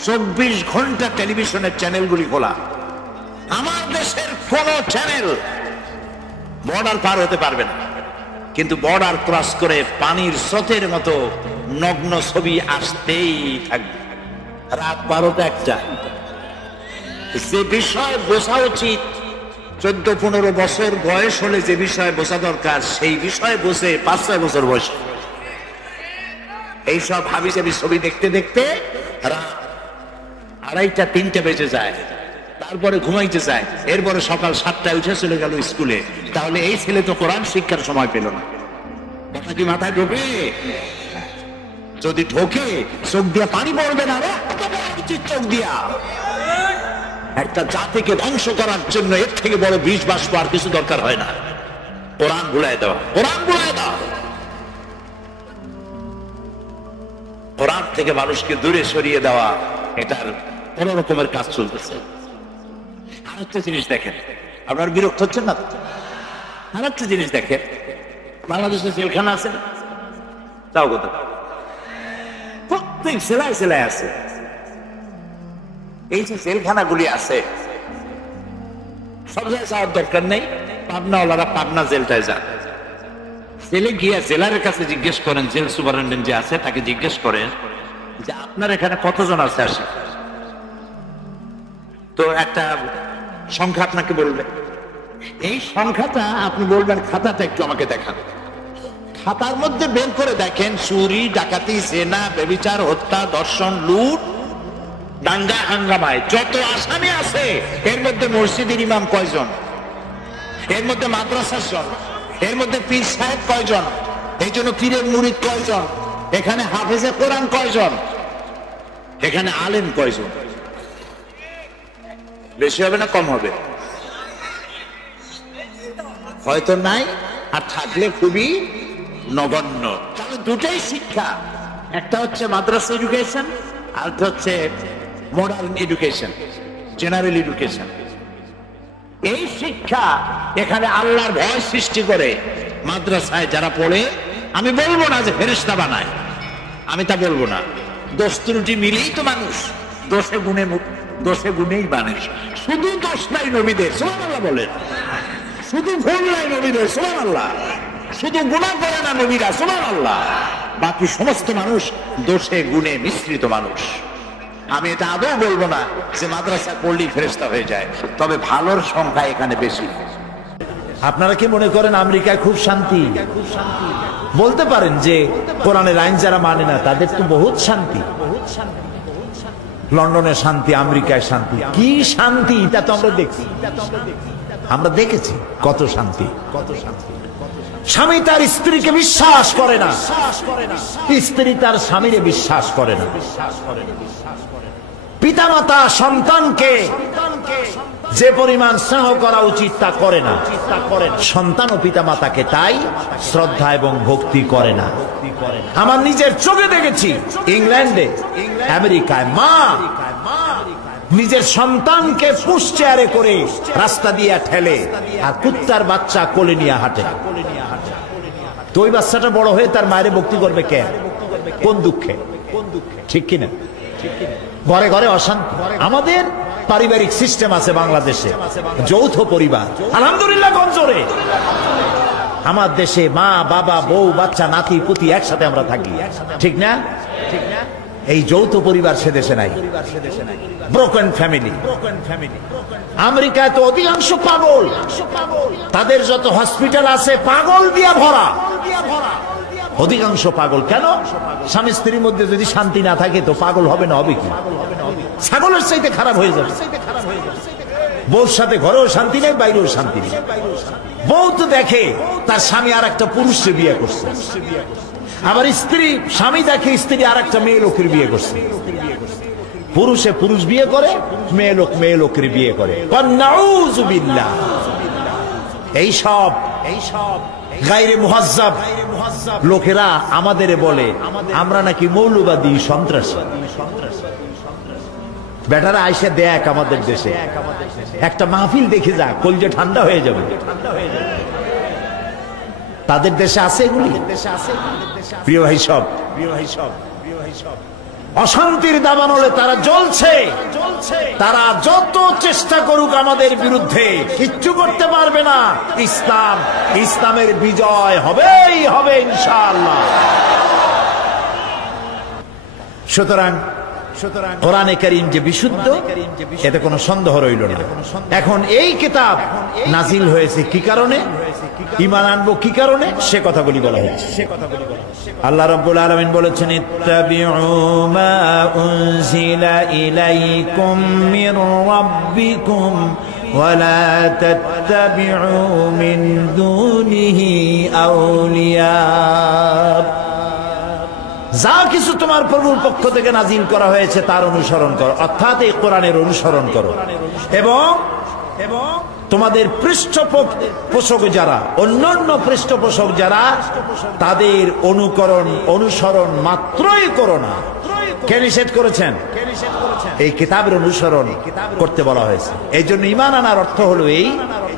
24 ঘন্টা টেলিভিশনের চ্যানেলগুলি খোলা। আমার দেশের কোন চ্যানেল বর্ডার পার হতে পারবে না, কিন্তু বর্ডার ক্রস করে পানির স্রোতের মতো নগ্ন ছবি আসতেই থাকবে। রাত 12টা 1টা। যে বিষয় বোঝা উচিত 14-15 বছর বয়স হলে যে বিষয় বোঝা দরকার, সেই বিষয়ে বোঝে 5-6 বছর বয়সে। এইসব হাবিজাবি ছবি দেখতে দেখতে রাত 2:30 3টা বেজে যায়, তারপরে ঘুমাইতে যায়, এরপরে সকাল 7টায় উঠে চলে গেল স্কুলে। তাহলে এই ছেলে তো কোরআন শিক্ষার সময় পেল না। কথা কি মাথায় ঢোকে? যদি ঢোকে চোখ দিয়া পানি পড়বে না, চোখ দিয়া। একটা জাতিকে ধ্বংস করার জন্য এর থেকে বড় বিষ বাষ্প আর কিছু দরকার হয় না। কোরআন ভুলাই দেওয়া, কোরআন ভুলাই দাও। কোরআন থেকে মানুষকে দূরে সরিয়ে দেওয়া, এটার কোন রকমের কাজ চলতেছে। আর একটা জিনিস দেখেন, আপনার বিরক্ত হচ্ছেন না? আর একটা জিনিস দেখেন, বাংলাদেশে জেলখানা আছে না? তাও কথা প্রত্যেক জেলায় জেলায় আছে। এই যে জেলখানাগুলি আছে, সব জায়গায় যাওয়ার দরকার নেই। পাবনাওয়ালারা পাবনা জেলটায় যান। জেলে গিয়া জেলারের কাছে জিজ্ঞেস করেন, জেল সুপারিনটেন্ডেন্ট যে আছে তাকে জিজ্ঞেস করেন যে আপনার এখানে কতজন আছে আসে, তো একটা সংখ্যা আপনাকে বলবে। এই সংখ্যাটা আপনি বলবেন খাতাটা একটু আমাকে দেখান। খাতার মধ্যে বের করে দেখেন চুরি, ডাকাতি, জেনা, ব্যভিচার, হত্যা, ধর্ষণ, লুট, দাঙ্গা হাঙ্গামায় যত আসামি আছে, এর মধ্যে মসজিদের ইমাম কয়জন, এর মধ্যে মাদ্রাসার জন, এর মধ্যে পীর সাহেব কয়জন, এই জন্য পীরের মুরিদ কয়জন, এখানে হাফেজে কোরআন কয়জন, এখানে আলেম কয়জন। বেশি হবে না কম হবে? হয়তো নাই, আর থাকলে খুবই নগণ্য। তাহলে দুটাই শিক্ষা, একটা হচ্ছে মাদ্রাসা এডুকেশন, আর একটা হচ্ছে মডার্ন এডুকেশন, জেনারেল এডুকেশন। এই শিক্ষা এখানে আল্লাহর ভয় সৃষ্টি করে। মাদ্রাসায় যারা পড়ে, আমি বলবো না যে ফেরেশতা বানায়, আমি তা বলবো না। দোষ ত্রুটি মিলেই তো মানুষ, দোষে গুণেই মানুষ। শুধু দোষ নাই নবীদের, সুবহানাল্লাহ বলেন। শুধু ভুল নাই নবীদের, সুবহানাল্লাহ। শুধু গুনাহ করে না নবীরা, সুবহানাল্লাহ। বাকি সমস্ত মানুষ দোষে গুণে মিশ্রিত মানুষ। আমি এটা আদৌ বলবো না যে মাদ্রাসা পড়লেই ফেরেশতা হয়ে যায়, তবে ভালোর সংখ্যা এখানে বেশি। আপনারা কি মনে করেন আমেরিকায় খুব শান্তি? বলতে পারেন যে কোরআনের আইন যারা মানে না তাদের তো বহুত শান্তি। লন্ডনে শান্তি, আমেরিকায় শান্তি। কি শান্তি তা তো আমরা দেখছি, আমরা দেখেছি কত শান্তি। স্বামী তার স্ত্রীকে বিশ্বাস করে না, স্ত্রী তার স্বামীরে বিশ্বাস করে না। পিতামাতা সন্তানকে যে পরিমাণ স্নেহ করা উচিত তা করে না, সন্তান ও পিতামাতাকে তাই শ্রদ্ধা এবং ভক্তি করে না। আমার নিজের চোখে দেখেছি, ইংল্যান্ডে, আমেরিকায় মা নিজের সন্তানকে পুশ চেয়ারে করে রাস্তা দিয়ে ঠেলে, আর কুত্তার বাচ্চা কোলে নিয়ে হাঁটে। তো ওই বাচ্চাটা বড় হয়ে তার মায়ের ভক্তি করবে কে? কোন দুঃখে? ঠিক কিনা? ঘরে ঘরে অশান্তি। আমাদের পারিবারিক সিস্টেম আছে বাংলাদেশে, যৌথ পরিবার, আলহামদুলিল্লাহ গঞ্জরে। আমার দেশে মা, বাবা, বউ, বাচ্চা, নাতি, পুতি একসাথে আমরা থাকি, ঠিক না? এই যৌথ পরিবার সে দেশে নাই, ব্রোকেন ফ্যামিলি। আমেরিকায় তো অধিকাংশ পাগল, তাদের যত হসপিটাল আছে পাগল দিয়া ভরা, অধিকাংশ পাগল। কেন? স্বামী স্ত্রীর মধ্যে যদি শান্তি না থাকে তো পাগল হবে না, হবে কি? ছাগলের চাইতে খারাপ হয়ে যাবে। বউর সাথে ঘরেও শান্তি নেই, বাইরেও শান্তি নেই। বউ তো দেখে তার স্বামী আর একটা পুরুষকে বিয়ে করছে, আবার স্ত্রী, স্বামী দেখে স্ত্রী আর একটা মেয়ে লোকের বিয়ে করছে। পুরুষে পুরুষ বিয়ে করে, মেয়ে লোক মেয়ে লোকের বিয়ে করে। নাউযুবিল্লাহ। এই সব গায়রে মুহাজ্জাব লোকেরা আমাদের বলে আমরা নাকি মৌলবাদী, সন্ত্রাসী। বেটারা আইসা দেখ আমাদের দেশে একটা মাহফিল দেখে যা, কলজে ঠান্ডা হয়ে যাবে। তাদের দেশে আছে এগুলি? প্রিয় ভাই সব, অশান্তির দাবানলে তারা জ্বলছে। তারা যত চেষ্টা করুক আমাদের বিরুদ্ধে কিচ্ছু করতে পারবে না। ইসলামের বিজয় হবেই হবে ইনশাআল্লাহ। সুতরাং কোরআনে কারীম যে বিশুদ্ধ, এতে কোনো সন্দেহ রইল না। এখন এই কিতাব নাজিল হয়েছে কি কারণে, ঈমান আনবো কি কারণে, সে কথাগুলি বলা হয়েছে। আল্লাহ রাব্বুল আলামিন বলেছেন, ইত্তাবিউ মা উনজিলা ইলাইকুম মির রাব্বিকুম ওয়া লা তাত্তাবিউ মিন দুনিহি আউলিয়া। যা কিছু তোমার প্রভুর পক্ষ থেকে নাজিল করা হয়েছে তার অনুসরণ করো, অর্থাৎ এই কোরআনের অনুসরণ করো। এবং তোমাদের পৃষ্ঠপোষক যারা, অন্যান্য পৃষ্ঠপোষক যারা, তাদের অনুসরণ মাত্রই করো না। কে নিষেধ করেছেন? এই কিতাবের অনুসরণ করতে বলা হয়েছে। এই জন্য ঈমান আনার অর্থ হলো এই,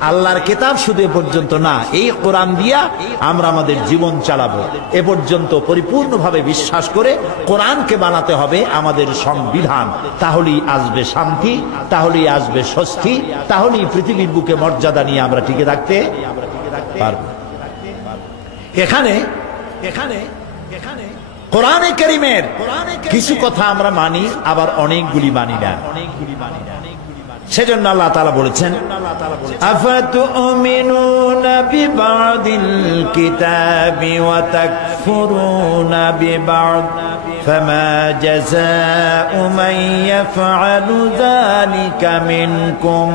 আল্লাহর কিতাব শুধু এ পর্যন্ত না, এই কোরআন দিয়া আমরা আমাদের জীবন চালাবো এ পর্যন্ত পরিপূর্ণভাবে বিশ্বাস করে কোরআনকে বানাতে হবে আমাদের সংবিধান। তাহলেই আসবে শান্তি, তাহলেই আসবে স্বস্তি, তাহলেই পৃথিবীর বুকে মর্যাদা নিয়ে আমরা টিকে থাকতে পারবো। এখানে কোরআনে কারীমের কিছু কথা আমরা মানি, আবার অনেকগুলি মানি না। সেজন্য আল্লাহ তাআলা বলেছেন, আফাতুমিনুনা বিবাদিল কিতাবি ওয়া তাকফুরুনা বিবাদ ফামা জাযাউ মান ইয়াফআলু যালিকা মিনকুম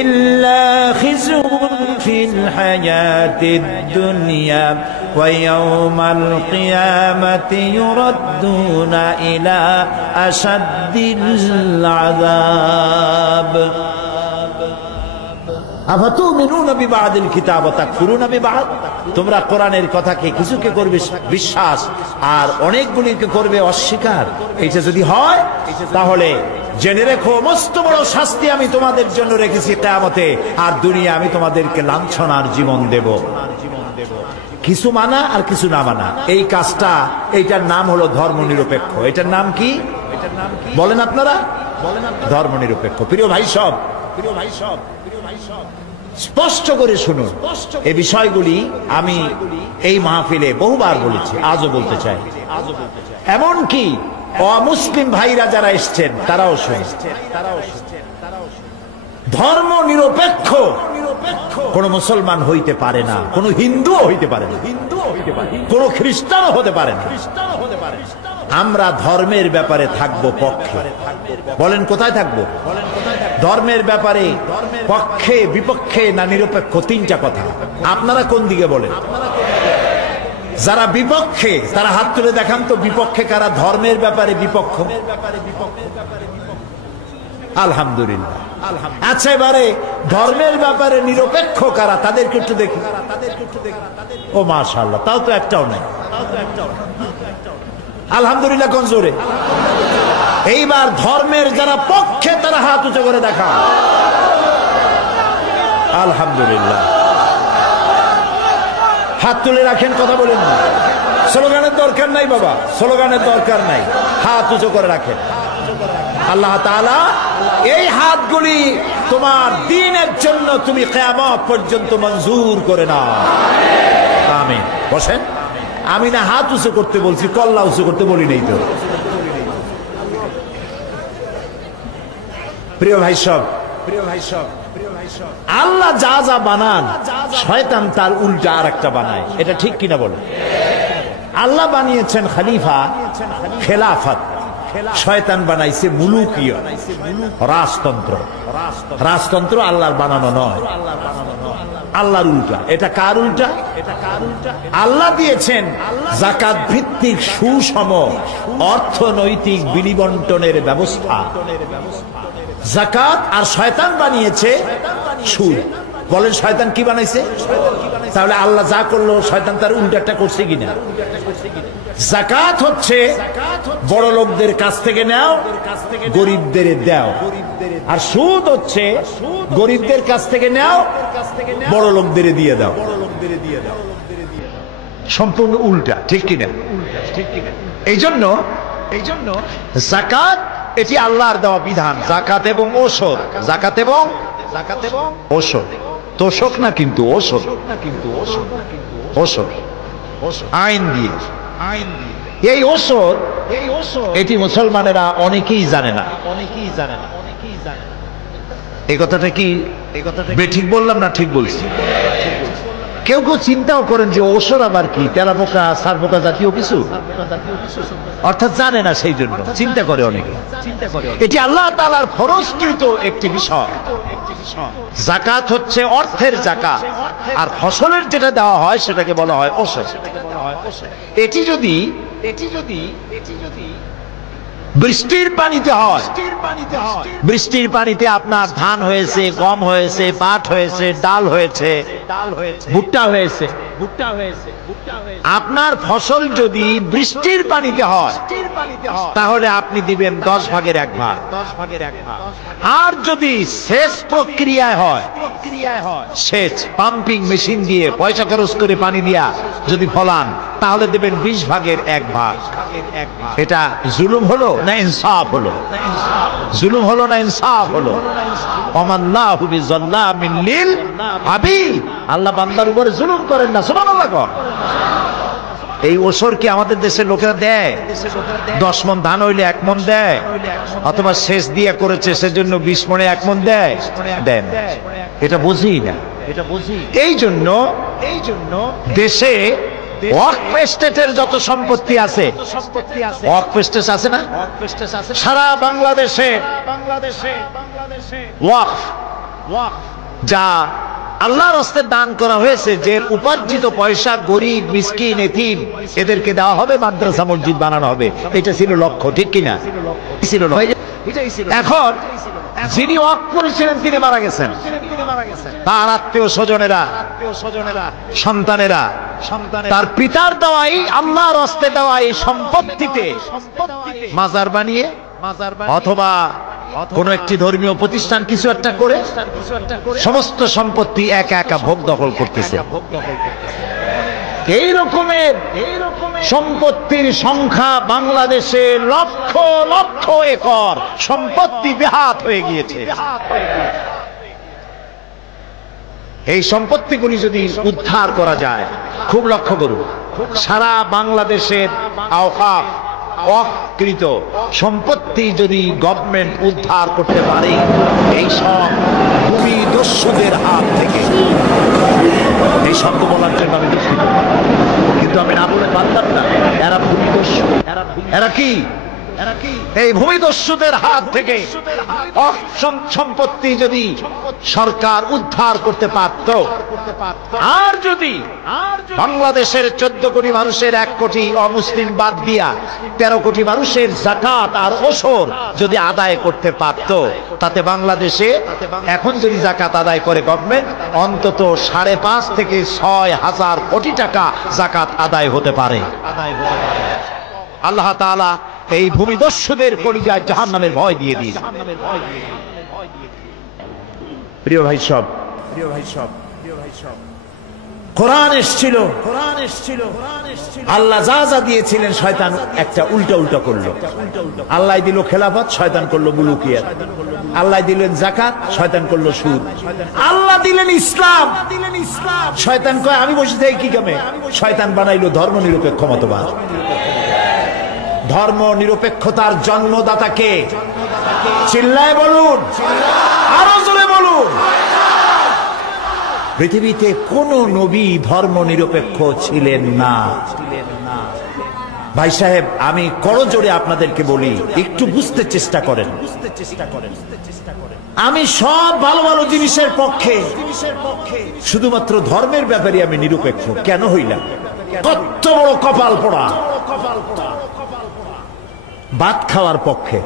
ইল্লা খিজুন ফিল হায়াতিদ দুনিয়া ওয়া ইয়াওমাল কিয়ামাতি ইউরাদ্দুনা ইলা আশাদ্দিল আযাব। আফাতুমিনুনা বিবাদিল কিতাব ওয়া তাকফুরুনা বিবাদ, তোমরা কোরআনের কথাকে কিছুকে করবে বিশ্বাস আর অনেকগুলিকে করবে অস্বীকার। এটা যদি হয় তাহলে জেনে রেখো মস্ত বড় শাস্তি আমি তোমাদের জন্য রেখেছি কিয়ামতে, আর দুনিয়া আমি তোমাদেরকে লাঞ্ছনার জীবন দেব। কিছু মানা আর কিছু না মানা, এই কাজটা, এইটার নাম হলো ধর্ম নিরপেক্ষ। এটার নাম কি বলেন আপনারা? ধর্ম নিরপেক্ষ। প্রিয় ভাই সব, স্পষ্ট করে শুনুন, এই বিষয়গুলি আমি এই মাহফিলে বহুবার বলেছি, আজও বলতে চাই। এমনকি অমুসলিম ভাইরা যারা এসছেন তারাও শুনে। ধর্ম নিরপেক্ষ কোন মুসলমান হইতে পারে না, কোন হিন্দু হইতে পারে না, কোন খ্রিস্টানও হতে পারে না। আমরা ধর্মের ব্যাপারে থাকবো পক্ষে। বলেন কোথায় থাকবো? ধর্মের ব্যাপারে পক্ষে, বিপক্ষে না নিরপেক্ষ, তিনটা কথা। আপনারা কোন দিকে বলেন? যারা বিপক্ষে তারা হাত তুলে দেখান তো, বিপক্ষে কারা ধর্মের ব্যাপারে বিপক্ষ? আলহামদুলিল্লাহ। আচ্ছা, এবারে ধর্মের ব্যাপারে নিরপেক্ষ কারা, তাদেরকে একটু দেখি। ও মাশাআল্লাহ, তাও তো একটাও নাই। আলহামদুলিল্লাহ কোন জোরে? এইবার ধর্মের যারা পক্ষে তারা হাত উঁচু করে দেখা। আলহামদুলিল্লাহ। হাত তুলে রাখেন, কথা বলেন না। স্লোগানের দরকার নাই বাবা, স্লোগানের দরকার নাই, হাত উঁচু করে রাখেন। আল্লাহ তাআলা এই হাতগুলি তোমার দ্বীনের জন্য তুমি কিয়ামত পর্যন্ত মঞ্জুর করে নাও। আমিন। বসেন। আমি না হাত উঁচু করতে বলছি, কল্লা উঁচু করতে বলি নাই তো। প্রিয় ভাই সব, আল্লাহ যা যা বানান শয়তান তার উল্টা আর একটা বানায়, এটা ঠিক কিনা বলে? আল্লাহ বানিয়েছেন খলিফা, খেলাফত, শয়তান বানাইছে মুলুকিয়, রাজতন্ত্র। রাজতন্ত্র আল্লাহর বানানো নয়। আল্লাহর উল্টা। এটা কার উল্টা? আল্লাহ দিয়েছেন যাকাত ভিত্তিক সুষম অর্থনৈতিক বিলিবন্টনের ব্যবস্থা। যাকাত আর শয়তান বানিয়েছে সুদ। বলেন শয়তান কি বানাইছে? তাহলে আল্লাহ যা করলো শয়তান তার উল্টাটা করছে কিনা? যাকাত হচ্ছে বড় লোকদের কাছ থেকে নাও, গরিবদের দাও। আর সুদ হচ্ছে গরিবদের কাছ থেকে নাও, বড় লোকদের দিয়ে দাও। সম্পূর্ণ উল্টা, ঠিক কিনা? এই জন্য যাকাত এটি আল্লাহর দেওয়া বিধান। যাকাত এবং ওষুধ, যাকাত এবং ওষুধ, তোষক না কিন্তু ওষুধ, ওষুধ আইন দিয়ে। এই ওষুধ এটি মুসলমানেরা অনেকেই জানে না। এই কথাটা কি ঠিক বললাম না ঠিক বলছি? কেউ কেউ চিন্তাও করেন যে ওষুধ আবার কি, তেলাপোকা সারপোকা জাতীয় কিছু, অর্থাৎ জানে না, সেই জন্য চিন্তা করে অনেকে। এটি আল্লাহ তাআলার ফরজকৃত একটি বিষয়। যাকাত হচ্ছে অর্থের যাকাত, আর ফসলের যেটা দেওয়া হয় সেটাকে বলা হয় ওষুধ। এটি যদি বৃষ্টির পানিতে হয়, বৃষ্টির পানিতে আপনার ধান হয়েছে, গম হয়েছে, পাট হয়েছে, ডাল হয়েছে, ভুট্টা হয়েছে, আপনার ফসল যদি বৃষ্টির পানিতে হয় তাহলে আপনি দিবেন 10 ভাগের 1 ভাগ। আর যদি সেচ প্রক্রিয়ায় হয়, সেচ পাম্পিং মেশিন দিয়ে পয়সা খরচ করে পানি দিয়া যদি ফলান তাহলে দেবেন 20 ভাগের 1 ভাগ। এটা জুলুম হলো না ইনসাফ হলো? জুলুম হলো না ইনসাফ হলো? ওমাল্লাহু বিযাল্লামিন লিল আবিদ। আল্লাহ বান্দার উপরে জুলুম করেন না, সুবহানাল্লাহ। এই ওসর কি আমাদের দেশের লোকেরা দেয়? 10 মণ ধান হইলে 1 মণ দেয়, অথবা সেচ দিয়ে করেছে সেজন্য 20 মণে 1 মণ দেয়? দেন, এটা বুঝি না। এই জন্য দেশে ওয়াকফ এস্টেটের যত সম্পত্তি আছে, ওয়াকফ এস্টেট আছে না সারা বাংলাদেশে, ওয়াকফ যা আল্লাহর রাস্তে দান করা হয়েছে, যে উপার্জিত পয়সা গরিব মিসকিন এতিম এদেরকে দেওয়া হবে, মাদ্রাসা মসজিদ বানানো হবে। এটা ছিল লক্ষ্য, ঠিক কিনা? এখন যিনি ওয়াকফ করেছিলেন তিনি মারা গেছেন, তার আত্মীয় স্বজনেরা, সন্তানেরা, তার পিতার দেওয়াই আল্লাহর রাস্তে দেওয়া এই সম্পত্তিতে মাজার বানিয়ে অথবা কোন একটি ধর্মীয় প্রতিষ্ঠান কিছু একটা করে সমস্ত সম্পত্তি একা একা ভোগ দখল করতেছে। এই রকমের সম্পত্তির সংখ্যা বাংলাদেশে লক্ষ লক্ষ একর সম্পত্তি বেহাত হয়ে গিয়েছে। এই সম্পত্তিগুলি যদি উদ্ধার করা যায়, খুব লক্ষ্য করুন, সারা বাংলাদেশের আওকাফ অকৃত সম্পত্তি যদি গভর্নমেন্ট উদ্ধার করতে পারে এই সব ভূমিদস্যুদের হাত থেকে, এই শব্দ বলার জন্য আমি দুঃখিত, কিন্তু আমি না বলে পারতাম না। এরা ভূমিদস্যু, এরা কি? এই ভূমিদস্যুদের হাত থেকে সম্পত্তি যদি সরকার উদ্ধার করতে পারত, আর যদি বাংলাদেশের 14 কোটি মানুষের 1 কোটি অমুসলিম বাদ দিয়া 13 কোটি মানুষের যাকাত আর ওসর যদি আদায় করতে পারত, তাতে বাংলাদেশে এখন যদি যাকাত আদায় করে গভর্নমেন্ট, অন্তত 5.5 থেকে 6 হাজার কোটি টাকা যাকাত আদায় হতে পারে। আল্লাহ তাআলা এই ভূমিদস্যুদের কলিজায় জাহান্নামের ভয় দিয়ে দিয়েছে। প্রিয় ভাই সব, কোরআন এসেছিল, আল্লাহ যা যা দিয়েছিলেন শয়তান একটা উল্টা করলো। আল্লাহ দিল খেলাফত, শয়তান করলো মুলুকিয়াত। আল্লাহ দিলেন যাকাত, শয়তান করলো সুদ। আল্লাহ দিলেন ইসলাম, শয়তান কয় আমি বসে থাকি কি কামে? শয়তান বানাইলো ধর্ম নিরপেক্ষ মতবাদ। ধর্ম নিরপেক্ষতার জন্মদাতাকে চিল্লায় বলুন, আরো জোরে বলুন। পৃথিবীতে কোন নবী ধর্ম নিরপেক্ষ ছিলেন না। ভাই সাহেব, আমি করজোড়ে আপনাদেরকে বলি, একটু বুঝতে চেষ্টা করেন। আমি সব ভালো ভালো জিনিসের পক্ষে, শুধুমাত্র ধর্মের ব্যাপারে আমি নিরপেক্ষ কেন হইলাম? কত বড় কপাল পোড়া! ভাত খাওয়ার পক্ষে,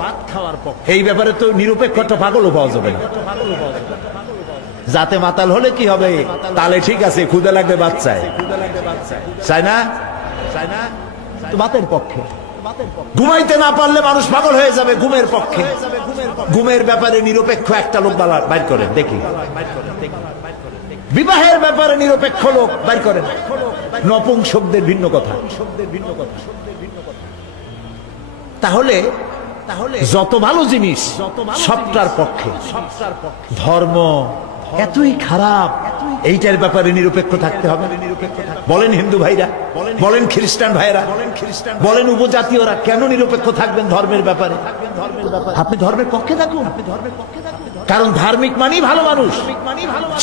এই ব্যাপারে তো নিরপেক্ষটা পাগলও পাওয়া যাবে না। যাতে মাতাল হলে কি হবে? তাহলে ঠিক আছে, ক্ষুদা লাগবে ভাত চায়, চায় না? তো ভাতের পক্ষে। ঘুমাইতে না পারলে মানুষ পাগল হয়ে যাবে, ঘুমের পক্ষে। ঘুমের ব্যাপারে নিরপেক্ষ একটা লোক বাইর করেন দেখি। বিবাহের ব্যাপারে নিরপেক্ষ লোক বাইর করেন। নপুংসকদের ভিন্ন কথা। তাহলে যত ভালো জিনিস সবটার পক্ষে। ধর্ম এতই খারাপ, এইটার ব্যাপারে নিরপেক্ষ থাকতে হবে। বলেন হিন্দু ভাইরা, বলেন খ্রিস্টান ভাইরা, বলেন উপজাতীয়রা, কেন নিরপেক্ষ থাকবেন ধর্মের ব্যাপারে? আপনি ধর্মের পক্ষে থাকুন, কারণ ধার্মিক মানেই ভালো মানুষ।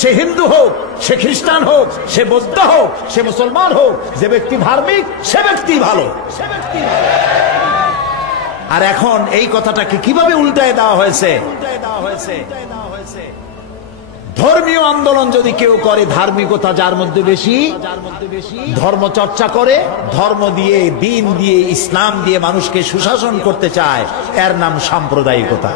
সে হিন্দু হোক, সে খ্রিস্টান হোক, সে বৌদ্ধ হোক, সে মুসলমান হোক, যে ব্যক্তি ধার্মিক সে ব্যক্তি ভালো। আর এখন এই কথাটাকে কিভাবে উল্টায় দেওয়া হয়েছে? ধর্মীয় আন্দোলন যদি কেউ করে, ধার্মিকতা যার মধ্যে বেশি, ধর্ম চর্চা করে, ধর্ম দিয়ে, দিন দিয়ে, ইসলাম দিয়ে মানুষকে সুশাসন করতে চায়, এর নাম সাম্প্রদায়িকতা।